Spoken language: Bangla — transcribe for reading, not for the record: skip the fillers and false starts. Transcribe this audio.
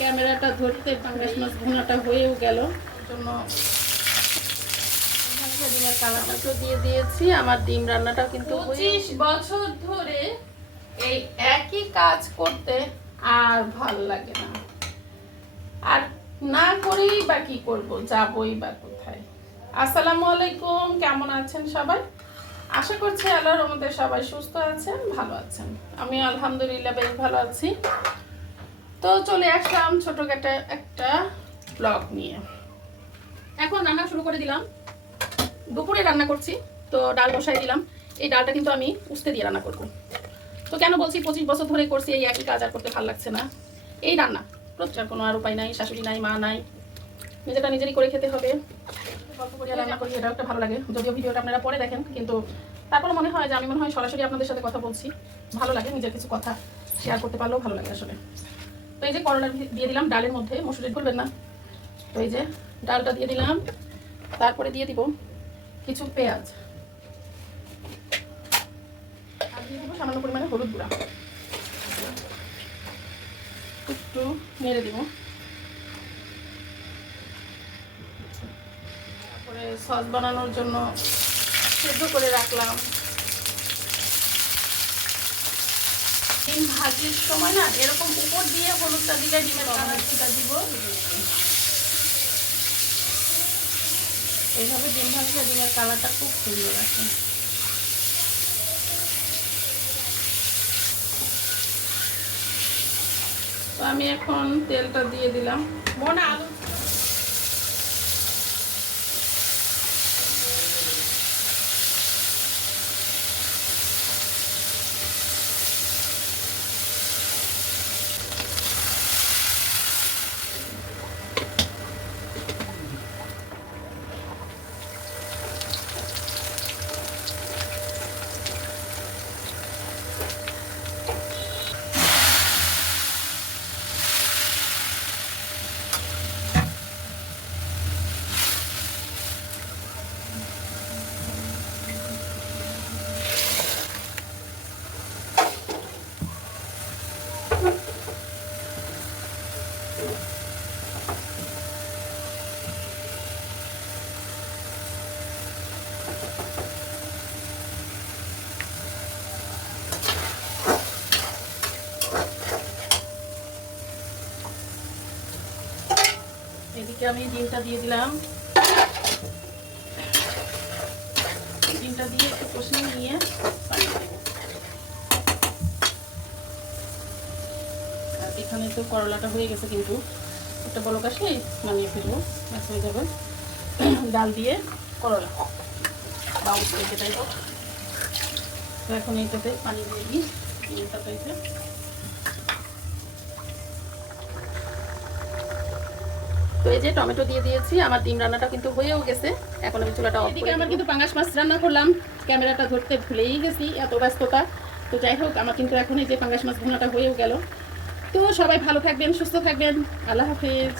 ক্যামেরাটা ধরতে পাঙ্গাস মাছ ভুনাটা হয়েও গেল। জন্য ডিমের কালারটা তো দিয়ে দিয়েছি। আমার ডিম রান্নাটা কিন্তু 25 বছর ধরে এই একই কাজ করতে আর ভাল লাগে না, আর না করেই বা কি করবো, যাবই বা কোথায়। আসসালামু আলাইকুম, কেমন আছেন সবাই? আশা করছি আল্লাহর রহমতে সবাই সুস্থ আছেন, ভালো আছেন। আমি আলহামদুলিল্লাহ বেশ ভালো আছি। তো চলে আসলাম ছোটখাটো একটা ব্লগ নিয়ে। এখন রান্না শুরু করে দিলাম। দুপুরে রান্না করছি, তো ডাল বসাই দিলাম। এই ডালটা কিন্তু আমি উস্তে দিয়ে রান্না করব। তো কেন বলছি 25 বছর ধরে করছি এই একই কাজ, আর করতে ভালো লাগছে না। এই রান্না প্রচার কোনো আর উপায় নাই, শাশুড়ি নাই, মা নাই, নিজেটা নিজেরই করে খেতে হবে। গল্প করিয়া রান্না করি, এটাও একটা ভালো লাগে। যদিও ভিডিওটা আপনারা পরে দেখেন, কিন্তু তারপরে মনে হয় যে আমি মনে হয় সরাসরি আপনাদের সাথে কথা বলছি, ভালো লাগে। নিজের কিছু কথা শেয়ার করতে পারলেও ভালো লাগে আসলে। তো এই যে করলা দিয়ে দিলাম ডালের মধ্যে, মসুরি ভুলবেন না। তো এই যে ডালটা দিয়ে দিলাম, তারপরে দিয়ে দিব কিছু পেঁয়াজ, আর দিয়ে দিব সামান্য পরিমাণে হলুদ গুঁড়া, একটু নেড়ে দিব। তারপরে সস বানানোর জন্য সেদ্ধ করে রাখলাম। ডিম ভাজির সময় না এরকম উপর দিয়ে হলুদটা দিলে ডিমের কালারটা দিব। এইভাবে ডিম ভাজলে ডিমের কালারটা খুব সুন্দর আসে। তো আমি এখন তেলটা দিয়ে দিলাম। মনে আলু এদিকে আমি ডিমটা দিয়ে দিলাম। ডিমটা দিয়ে একটু কষিয়ে নিয়ে পানি দেবো। আর এখানে তো করলাটা হয়ে গেছে, কিন্তু একটা বলক আসলে নামিয়ে ফেলবো, ব্যাস হয়ে যাবে। ডাল দিয়ে করলা বা উস্তে যেটাই হোক। তো এখন এইটাতে পানি দিয়ে দিই ডিমটা পেয়েছে। তো এই যে টমেটো দিয়ে দিয়েছি। আমার ডিম রান্নাটা কিন্তু হয়েও গেছে। এখন আমি চুলাটা অফ করে দিই। আমার কিন্তু পাঙ্গাস মাছ রান্না করলাম, ক্যামেরাটা ধরতে ভুলেই গেছি, এত ব্যস্ততা। তো যাই হোক, আমার কিন্তু এখন এই যে পাঙ্গাস মাছ ভুনাটা হয়েও গেল। তো সবাই ভালো থাকবেন, সুস্থ থাকবেন, আল্লাহ হাফেজ।